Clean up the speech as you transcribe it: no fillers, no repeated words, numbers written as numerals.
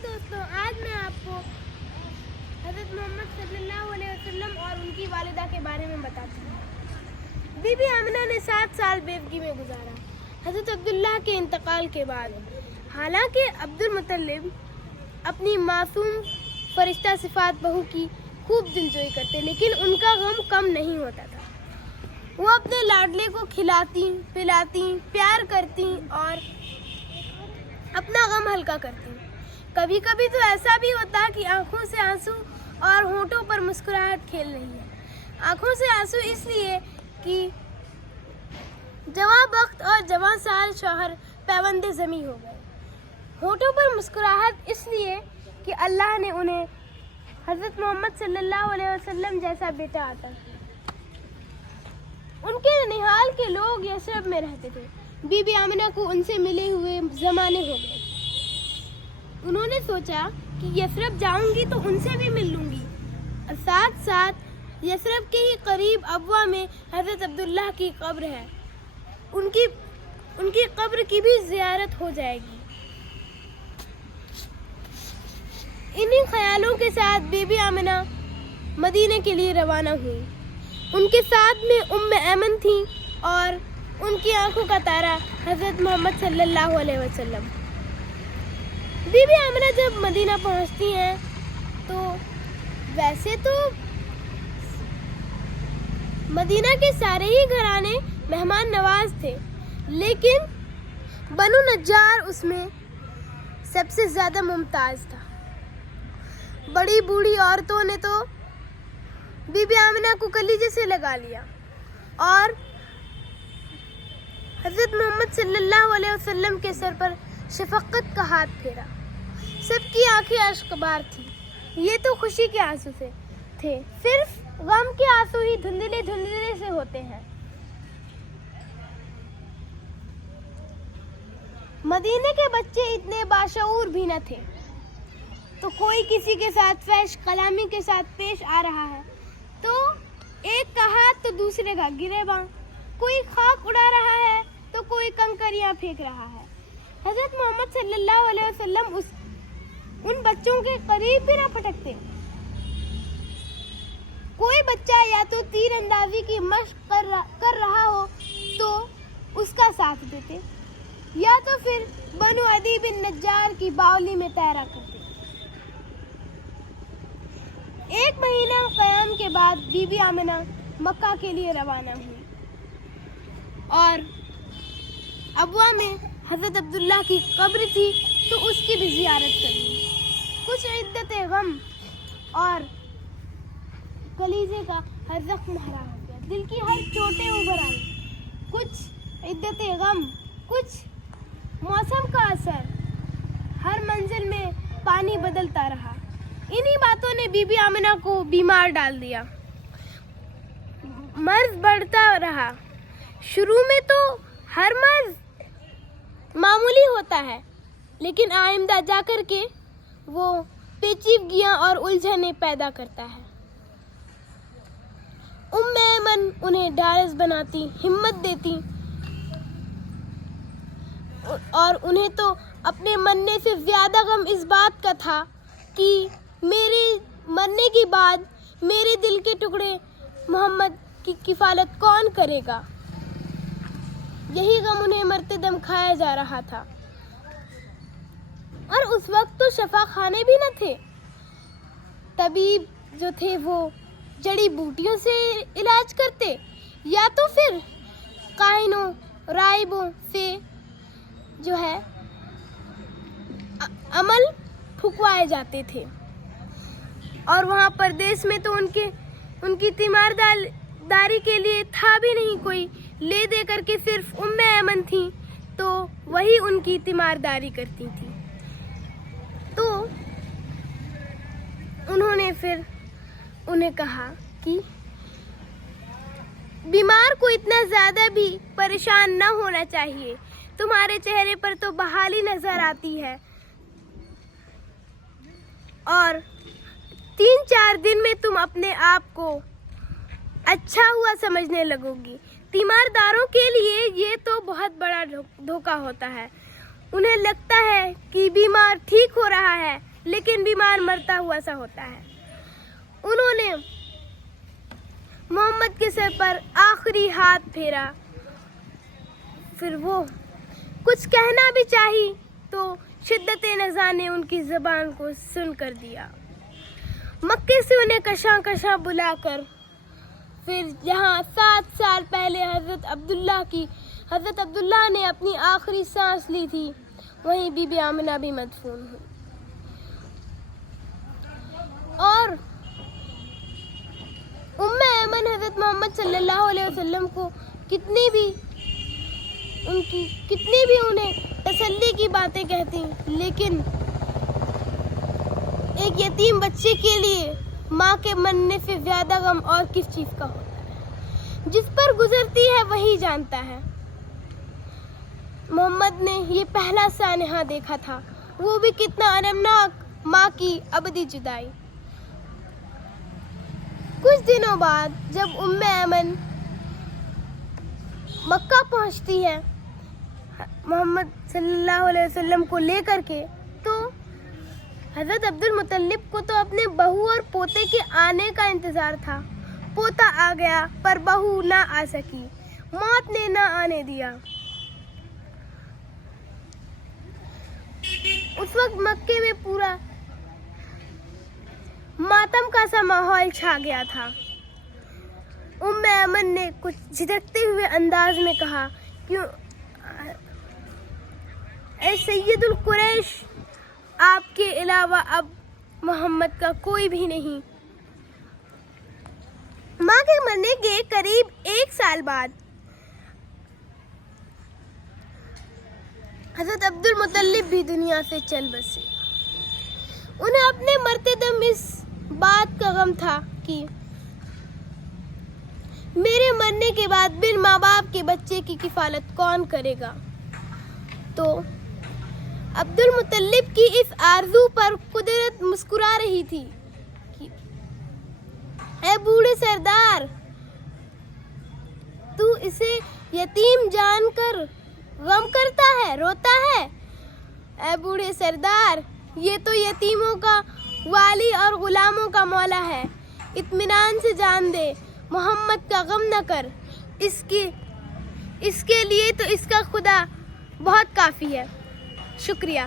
दोस्तों, आज मैं आपको हज़रत मोहम्मद सल्लल्लाहु अलैहि वसल्लम और उनकी वालिदा के बारे में बताती हूँ। बीबी आमिना ने 7 साल बेवगी में गुजारा हज़रत अब्दुल्लाह के इंतकाल के बाद। हालांकि अब्दुल मुत्तलिब अपनी मासूम फरिश्ता सिफात बहू की खूब दिलजोई करते, लेकिन उनका गम कम नहीं होता था। वो अपने लाडले को खिलाती, पिलाती, प्यार करती और अपना गम हल्का करती। कभी कभी तो ऐसा भी होता कि आंखों से आंसू और होठों पर मुस्कुराहट खेल रही है। आंखों से आंसू इसलिए कि जवां बख्त और जवां साल शौहर पैवंदे ज़मी हो गए। होठों पर मुस्कुराहट इसलिए कि अल्लाह ने उन्हें हज़रत मोहम्मद सल्लल्लाहु अलैहि वसल्लम जैसा बेटा अता किया। उनके निहाल के लोग यशरब में रहते थे। बीबी आमिना को उनसे मिले हुए ज़माने हो गए। उन्होंने सोचा कि यशरब जाऊंगी तो उनसे भी मिल लूंगी। साथ साथ यशरब के ही करीब अबवा में हज़रत अब्दुल्लाह की कब्र है, उनकी कब्र की भी ज़ियारत हो जाएगी। इन्हीं ख्यालों के साथ बीबी आमिना मदीने के लिए रवाना हुई। उनके साथ में उम्मे ऐमन थी और उनकी आंखों का तारा हज़रत मोहम्मद सल्लल्लाहु अलैहि वसल्लम। बीबी आमिना जब मदीना पहुंचती हैं तो वैसे तो मदीना के सारे ही घराने मेहमान नवाज थे, लेकिन बनु नज्जार उसमें सबसे ज़्यादा मुमताज़ था। बड़ी बूढ़ी औरतों ने तो बीबी आमिना को कलीजे से लगा लिया और हज़रत मोहम्मद सल्लल्लाहु अलैहि वसल्लम के सर पर शफ़क़त का हाथ फेरा। सबकी आंखें अश्कबार थी। ये तो खुशी के आंसू से थे, सिर्फ गम के आंसू ही धुंधले धुंधले से होते हैं। मदीने के बच्चे इतने बाशऊर भी न थे, तो कोई किसी के साथ फैश कलामी के साथ पेश आ रहा है तो एक का हाथ तो दूसरे का गिरेबां, कोई खाक उड़ा रहा है तो कोई कंकरियां फेंक रहा है। हज़रत मोहम्मद सल्लल्लाहु अलैहि वसल्लम उन बच्चों के करीब भी ना फटकते। कोई बच्चा या तो तीर अंदाजी की मशक कर रहा हो तो उसका साथ देते, या तो फिर बनु अदी बिन नज्जार की बावली में तैरा करते। 1 महीना क़याम के बाद बीबी आमिना मक्का के लिए रवाना हुई और अबवा में हज़रत अब्दुल्लाह की कब्र थी तो उसकी भी ज़ियारत कर ली। कुछ इद्दत गम और कलीजे का हर ज़ख्म हरा हो गया, दिल की हर चोटें उभर आई। कुछ इद्दत गम, कुछ मौसम का असर, हर मंजिल में पानी बदलता रहा। इन्हीं बातों ने बीबी आमिना को बीमार डाल दिया। मर्ज बढ़ता रहा। शुरू में तो हर मर्ज मामूली होता है, लेकिन आइंदा जाकर के वो पेचीदगियां और उलझनें पैदा करता है। उम्मे ऐमन उन्हें ढाढ़स बनाती, हिम्मत देती और उन्हें तो अपने मरने से ज़्यादा गम इस बात का था कि मेरे मरने के बाद मेरे दिल के टुकड़े मोहम्मद की किफ़ालत कौन करेगा। यही गम उन्हें मरते दम खाया जा रहा था। और उस वक्त तो शफा खाने भी न थे। तबीब जो थे वो जड़ी बूटियों से इलाज करते, या तो फिर काहिनों राइबों से जो है अमल फुकवाए जाते थे। और वहाँ परदेश में तो उनकी तीमारदारी के लिए था भी नहीं कोई, ले दे करके सिर्फ उम्मे ऐमन थी तो वही उनकी तीमारदारी करती थी। तो उन्होंने फिर उन्हें कहा कि बीमार को इतना ज़्यादा भी परेशान न होना चाहिए, तुम्हारे चेहरे पर तो बहाली नज़र आती है और 3-4 दिन में तुम अपने आप को अच्छा हुआ समझने लगोगी। तीमारदारों के लिए ये तो बहुत बड़ा धोखा होता है। उन्हें लगता है कि बीमार ठीक हो रहा है, لیکن بیمار مرتا ہوا سا ہوتا ہے۔ انہوں نے محمد کے سر پر آخری ہاتھ پھیرا، پھر وہ کچھ کہنا بھی چاہی تو شدت نزا نے ان کی زبان کو سن کر دیا۔ مکے سے انہیں کشاں کشاں بلا کر پھر جہاں 7 سال پہلے حضرت عبداللہ نے اپنی آخری سانس لی تھی، وہیں بی بی آمنہ بھی مدفون ہوئی۔ اور ام ایمن حضرت محمد صلی اللہ علیہ وسلم کو کتنی بھی انہیں تسلی کی باتیں کہتی، لیکن ایک یتیم بچے کے لیے ماں کے مرنے سے زیادہ غم اور کس چیز کا ہوتا ہے؟ جس پر گزرتی ہے وہی جانتا ہے۔ محمد نے یہ پہلا سانحہ دیکھا تھا، وہ بھی کتنا المناک، ماں کی ابدی جدائی۔ کچھ دنوں بعد جب ام ایمن مکہ پہنچتی ہے محمد صلی اللہ علیہ وسلم کو لے کر کے، تو حضرت عبد المطلب کو تو اپنے بہو اور پوتے کے آنے کا انتظار تھا۔ پوتا آ گیا پر بہو نہ آ سکی، موت نے نہ آنے دیا۔ اس وقت مکے میں پورا ماتم کا سا ماحول چھا گیا تھا۔ ام ایمن نے کچھ جھجکتے ہوئے انداز میں کہا کہ اے سید القریش، آپ کے علاوہ اب محمد کا کوئی بھی نہیں۔ ماں کے مرنے کے قریب 1 سال بعد حضرت عبد المطلب بھی دنیا سے چل بسے۔ انہیں اپنے مرتے دم اس بات کا غم تھا کہ میرے مرنے کے بعد بن ماں باپ کے بچے کی کفالت کون کرے گا؟ تو عبد المطلب کی اس آرزو پر قدرت مسکرا رہی تھی کہ اے بوڑھے سردار، تو اسے یتیم جان کر غم کرتا ہے، روتا ہے۔ اے بوڑھے سردار، یہ تو یتیموں کا والی اور غلاموں کا مولا ہے، اطمینان سے جان دے، محمد کا غم نہ کر، اس کے لیے تو اس کا خدا بہت کافی ہے۔ شکریہ۔